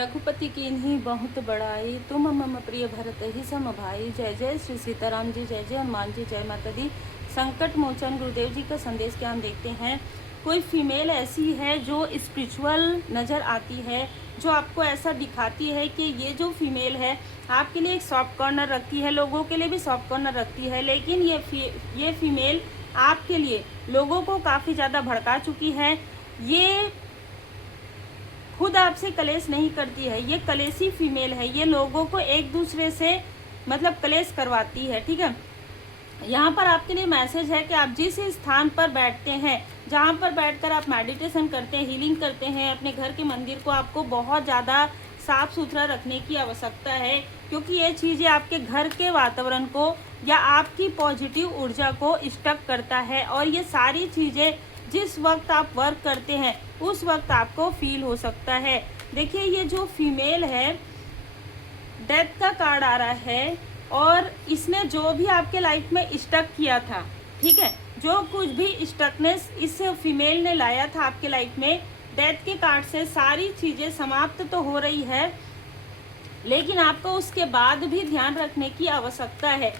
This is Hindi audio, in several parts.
रघुपति कीन्ही बहुत बड़ाई, तुम मम प्रिय भरत ही सम भाई। जय जय श्री सीताराम जी, जय जय हनुमान जी, जय माता दी। संकट मोचन गुरुदेव जी का संदेश क्या हम देखते हैं। कोई फीमेल ऐसी है जो स्पिरिचुअल नज़र आती है, जो आपको ऐसा दिखाती है कि ये जो फीमेल है आपके लिए एक सॉफ्ट कॉर्नर रखती है, लोगों के लिए भी सॉफ्ट कॉर्नर रखती है, लेकिन ये फीमेल आपके लिए लोगों को काफ़ी ज़्यादा भड़का चुकी है। ये खुद आपसे कलेश नहीं करती है, ये कलेशी फीमेल है, ये लोगों को एक दूसरे से मतलब कलेश करवाती है। ठीक है, यहाँ पर आपके लिए मैसेज है कि आप जिस स्थान पर बैठते हैं, जहाँ पर बैठकर आप मेडिटेशन करते हैं, हीलिंग करते हैं, अपने घर के मंदिर को आपको बहुत ज़्यादा साफ सुथरा रखने की आवश्यकता है, क्योंकि ये चीज़ें आपके घर के वातावरण को या आपकी पॉजिटिव ऊर्जा को स्टक करता है। और ये सारी चीज़ें जिस वक्त आप वर्क करते हैं उस वक्त आपको फील हो सकता है। देखिए, ये जो फीमेल है, डेथ का कार्ड आ रहा है, और इसने जो भी आपके लाइफ में स्टक किया था, ठीक है, जो कुछ भी स्टकनेस इस फीमेल ने लाया था आपके लाइफ में, डेथ के कार्ड से सारी चीज़ें समाप्त तो हो रही है, लेकिन आपको उसके बाद भी ध्यान रखने की आवश्यकता है।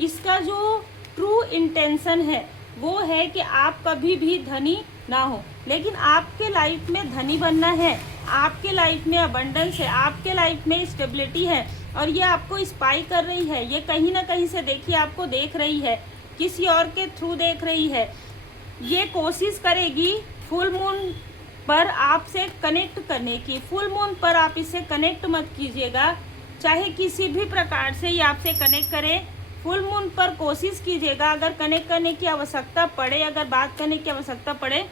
इसका जो ट्रू इंटेंशन है वो है कि आप कभी भी धनी ना हो, लेकिन आपके लाइफ में धनी बनना है, आपके लाइफ में अबंडेंस है, आपके लाइफ में स्टेबिलिटी है, और ये आपको स्पाई कर रही है। ये कहीं ना कहीं से देखिए आपको देख रही है, किसी और के थ्रू देख रही है। ये कोशिश करेगी फुल मून पर आपसे कनेक्ट करने की। फुल मून पर आप इससे कनेक्ट मत कीजिएगा, चाहे किसी भी प्रकार से ये आपसे कनेक्ट करे, फुल मून पर कोशिश कीजिएगा। अगर कनेक्ट करने की आवश्यकता पड़े, अगर बात करने की आवश्यकता पड़े,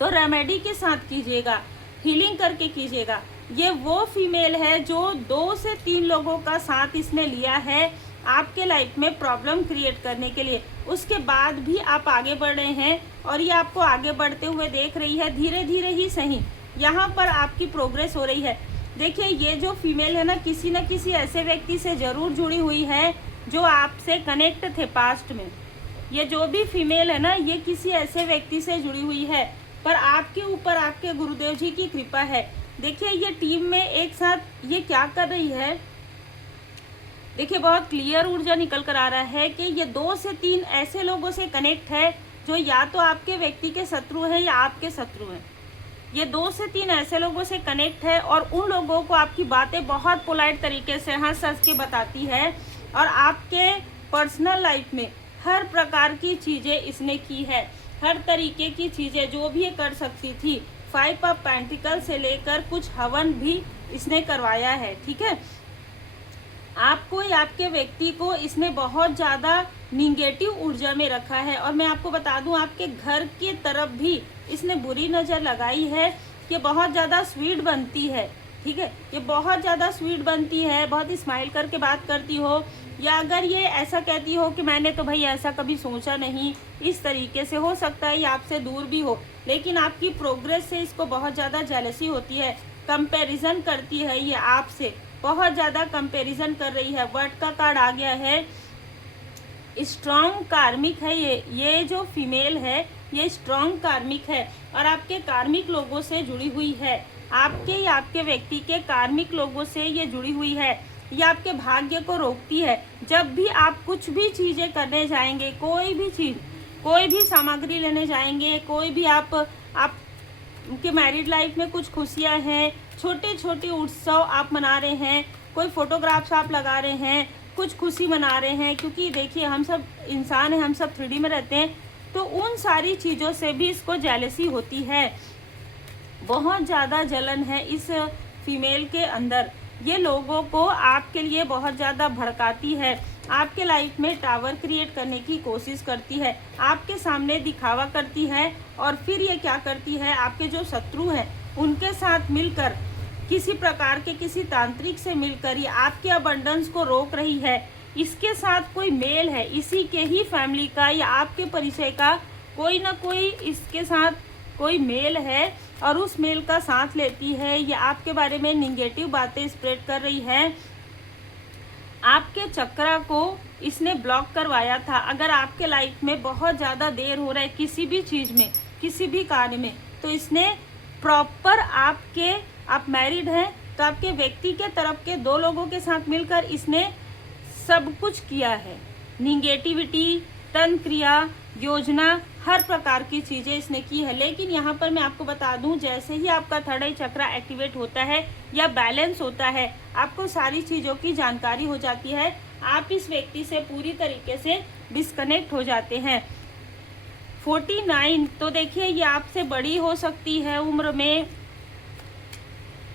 तो रेमेडी के साथ कीजिएगा, हीलिंग करके कीजिएगा। ये वो फीमेल है जो 2 से 3 लोगों का साथ इसने लिया है आपके लाइफ में प्रॉब्लम क्रिएट करने के लिए, उसके बाद भी आप आगे बढ़ रहे हैं, और ये आपको आगे बढ़ते हुए देख रही है। धीरे धीरे ही सही, यहाँ पर आपकी प्रोग्रेस हो रही है। देखिए, ये जो फीमेल है ना किसी ऐसे व्यक्ति से ज़रूर जुड़ी हुई है जो आपसे कनेक्ट थे पास्ट में। ये जो भी फीमेल है ना, ये किसी ऐसे व्यक्ति से जुड़ी हुई है, पर आपके ऊपर आपके गुरुदेव जी की कृपा है। देखिए, ये टीम में एक साथ ये क्या कर रही है, देखिए बहुत क्लियर ऊर्जा निकल कर आ रहा है कि ये 2 से 3 ऐसे लोगों से कनेक्ट है जो या तो आपके व्यक्ति के शत्रु हैं या आपके शत्रु हैं। ये 2 से 3 ऐसे लोगों से कनेक्ट है, और उन लोगों को आपकी बातें बहुत पोलाइट तरीके से हंस हंस के बताती है, और आपके पर्सनल लाइफ में हर प्रकार की चीज़ें इसने की है, हर तरीके की चीज़ें जो भी ये कर सकती थी। 5 ऑफ पेंटिकल से लेकर कुछ हवन भी इसने करवाया है। ठीक है, आपको या आपके व्यक्ति को इसने बहुत ज़्यादा निगेटिव ऊर्जा में रखा है, और मैं आपको बता दूं आपके घर की तरफ भी इसने बुरी नज़र लगाई है कि बहुत ज़्यादा स्वीट बनती है। ठीक है, ये बहुत ज़्यादा स्वीट बनती है, बहुत स्माइल करके बात करती हो, या अगर ये ऐसा कहती हो कि मैंने तो भाई ऐसा कभी सोचा नहीं, इस तरीके से हो सकता है ये आपसे दूर भी हो, लेकिन आपकी प्रोग्रेस से इसको बहुत ज़्यादा जेलसी होती है, कंपैरिजन करती है, ये आपसे बहुत ज़्यादा कंपैरिजन कर रही है। वर्ड का कार्ड आ गया है, स्ट्रॉन्ग कार्मिक है। ये जो फीमेल है ये स्ट्रॉन्ग कार्मिक है, और आपके कार्मिक लोगों से जुड़ी हुई है, आपके या आपके व्यक्ति के कार्मिक लोगों से ये जुड़ी हुई है। ये आपके भाग्य को रोकती है। जब भी आप कुछ भी चीज़ें करने जाएंगे, कोई भी चीज़, कोई भी सामग्री लेने जाएंगे, कोई भी आप के मैरिड लाइफ में कुछ खुशियां हैं, छोटे छोटे उत्सव आप मना रहे हैं, कोई फोटोग्राफ्स आप लगा रहे हैं, कुछ खुशी मना रहे हैं, क्योंकि देखिए हम सब इंसान हैं, हम सब 3D में रहते हैं, तो उन सारी चीज़ों से भी इसको जेलसी होती है। बहुत ज़्यादा जलन है इस फीमेल के अंदर। ये लोगों को आपके लिए बहुत ज़्यादा भड़काती है, आपके लाइफ में टावर क्रिएट करने की कोशिश करती है, आपके सामने दिखावा करती है, और फिर ये क्या करती है, आपके जो शत्रु हैं उनके साथ मिलकर किसी प्रकार के किसी तांत्रिक से मिलकर ये आपके अबंडेंस को रोक रही है। इसके साथ कोई मेल है, इसी के ही फैमिली का या आपके परिचय का कोई ना कोई इसके साथ कोई मेल है, और उस मेल का साथ लेती है। ये आपके बारे में निगेटिव बातें स्प्रेड कर रही है। आपके चक्रा को इसने ब्लॉक करवाया था। अगर आपके लाइफ में बहुत ज़्यादा देर हो रहा है किसी भी चीज़ में, किसी भी कार्य में, तो इसने प्रॉपर आपके आप मैरिड हैं तो आपके व्यक्ति के तरफ के 2 लोगों के साथ मिलकर इसने सब कुछ किया है। निगेटिविटी, तंत्र क्रिया, योजना, हर प्रकार की चीज़ें इसने की है। लेकिन यहाँ पर मैं आपको बता दूँ, जैसे ही आपका थर्ड आई चक्रा एक्टिवेट होता है या बैलेंस होता है, आपको सारी चीज़ों की जानकारी हो जाती है, आप इस व्यक्ति से पूरी तरीके से डिस्कनेक्ट हो जाते हैं। 49 तो देखिए ये आपसे बड़ी हो सकती है उम्र में,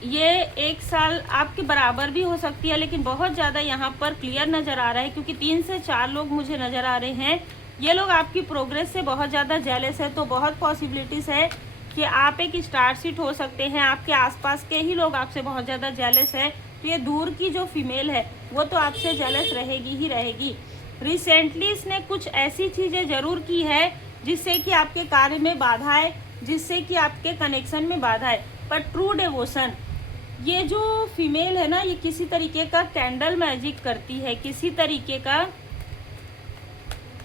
ये 1 साल आपके बराबर भी हो सकती है, लेकिन बहुत ज़्यादा यहाँ पर क्लियर नज़र आ रहा है क्योंकि 3 से 4 लोग मुझे नज़र आ रहे हैं। ये लोग आपकी प्रोग्रेस से बहुत ज़्यादा जेलस है, तो बहुत पॉसिबिलिटीज़ है कि आप एक स्टार सीट हो सकते हैं। आपके आसपास के ही लोग आपसे बहुत ज़्यादा जेलस है, तो ये दूर की जो फीमेल है वो तो आपसे जेलस रहेगी ही रहेगी। रिसेंटली इसने कुछ ऐसी चीज़ें ज़रूर की है जिससे कि आपके कार्य में बाधा है, जिससे कि आपके कनेक्शन में बाधा है। पर ट्रू डिवोशन, ये जो फीमेल है ना, ये किसी तरीके का कैंडल मैजिक करती है, किसी तरीके का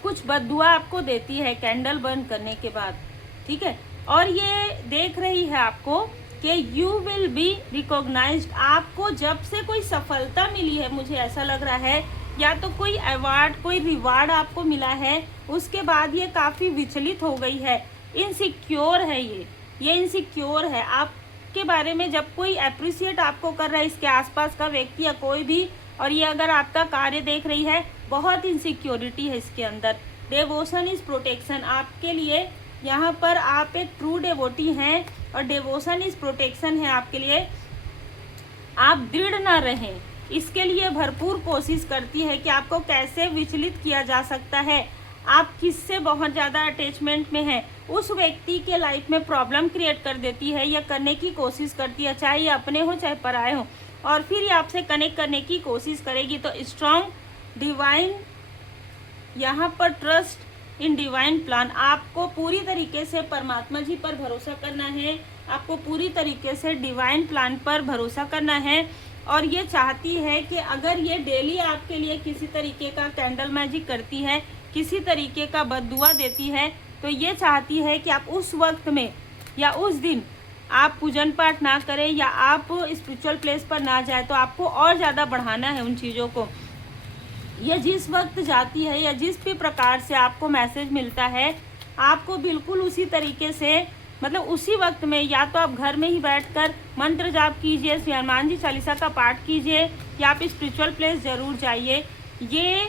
कुछ बद्दुआ आपको देती है कैंडल बंद करने के बाद, ठीक है। और ये देख रही है आपको कि यू विल बी रिकॉग्नाइज्ड। आपको जब से कोई सफलता मिली है, मुझे ऐसा लग रहा है, या तो कोई अवार्ड, कोई रिवार्ड आपको मिला है, उसके बाद ये काफ़ी विचलित हो गई है, इनसिक्योर है। ये इनसिक्योर है आपके बारे में। जब कोई अप्रिशिएट आपको कर रहा है, इसके आसपास का व्यक्ति या कोई भी, और ये अगर आपका कार्य देख रही है, बहुत इनसिक्योरिटी है इसके अंदर। डिवोशन इज प्रोटेक्शन आपके लिए। यहाँ पर आप एक ट्रू डिवोटी हैं और डिवोशन इज प्रोटेक्शन है आपके लिए। आप दृढ़ ना रहें, इसके लिए भरपूर कोशिश करती है कि आपको कैसे विचलित किया जा सकता है। आप किससे बहुत ज़्यादा अटैचमेंट में हैं, उस व्यक्ति के लाइफ में प्रॉब्लम क्रिएट कर देती है या करने की कोशिश करती है, चाहे ये अपने हो चाहे पराए हो, और फिर ये आपसे कनेक्ट करने की कोशिश करेगी। तो स्ट्रॉन्ग डिवाइन, यहाँ पर ट्रस्ट इन डिवाइन प्लान, आपको पूरी तरीके से परमात्मा जी पर भरोसा करना है, आपको पूरी तरीके से डिवाइन प्लान पर भरोसा करना है। और ये चाहती है कि अगर ये डेली आपके लिए किसी तरीके का कैंडल मैजिक करती है, किसी तरीके का बद्दुआ देती है, तो ये चाहती है कि आप उस वक्त में या उस दिन आप पूजन पाठ ना करें या आप स्पिरिचुअल प्लेस पर ना जाए, तो आपको और ज़्यादा बढ़ाना है उन चीज़ों को। ये जिस वक्त जाती है या जिस भी प्रकार से आपको मैसेज मिलता है, आपको बिल्कुल उसी तरीके से, मतलब उसी वक्त में, या तो आप घर में ही बैठकर मंत्र जाप कीजिए, श्री हनुमान जी चालीसा का पाठ कीजिए, या आप स्पिरिचुअल प्लेस ज़रूर जाइए। ये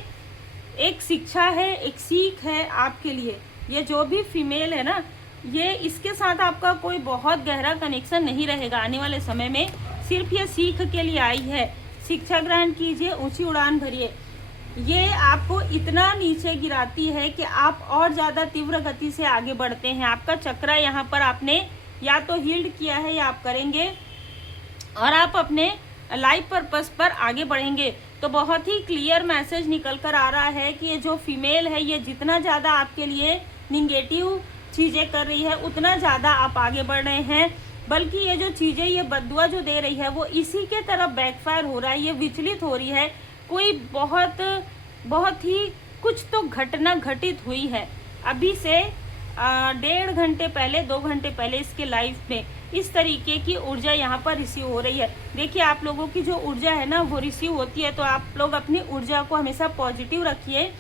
एक शिक्षा है, एक सीख है आपके लिए। ये जो भी फीमेल है ना, ये इसके साथ आपका कोई बहुत गहरा कनेक्शन नहीं रहेगा आने वाले समय में, सिर्फ ये सीख के लिए आई है। शिक्षा ग्रहण कीजिए, ऊंची उड़ान भरिए। ये आपको इतना नीचे गिराती है कि आप और ज़्यादा तीव्र गति से आगे बढ़ते हैं। आपका चक्रा यहाँ पर आपने या तो हील्ड किया है या आप करेंगे, और आप अपने लाइफ पर्पस पर आगे बढ़ेंगे। तो बहुत ही क्लियर मैसेज निकल कर आ रहा है कि ये जो फीमेल है, ये जितना ज़्यादा आपके लिए निगेटिव चीज़ें कर रही है, उतना ज़्यादा आप आगे बढ़ रहे हैं। बल्कि ये जो चीज़ें, ये बद्दुआ जो दे रही है, वो इसी के तरफ बैकफायर हो रहा है, ये विचलित हो रही है। कोई बहुत ही कुछ तो घटना घटित हुई है अभी से 1.5 घंटे पहले, 2 घंटे पहले इसके लाइफ में इस तरीके की ऊर्जा यहाँ पर रिसीव हो रही है। देखिए, आप लोगों की जो ऊर्जा है ना, वो रिसीव होती है, तो आप लोग अपनी ऊर्जा को हमेशा पॉजिटिव रखिए,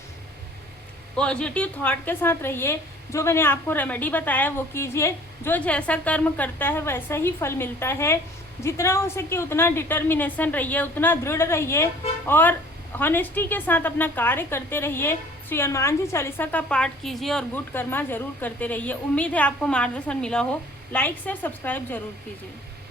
पॉजिटिव थॉट के साथ रहिए। जो मैंने आपको रेमेडी बताया वो कीजिए। जो जैसा कर्म करता है वैसा ही फल मिलता है। जितना हो सके उतना डिटर्मिनेशन रहिए, उतना दृढ़ रहिए, और हॉनेस्टी के साथ अपना कार्य करते रहिए। श्री हनुमान जी चालीसा का पाठ कीजिए और गुड कर्मा जरूर करते रहिए। उम्मीद है आपको मार्गदर्शन मिला हो। लाइक शेयर सब्सक्राइब जरूर कीजिए।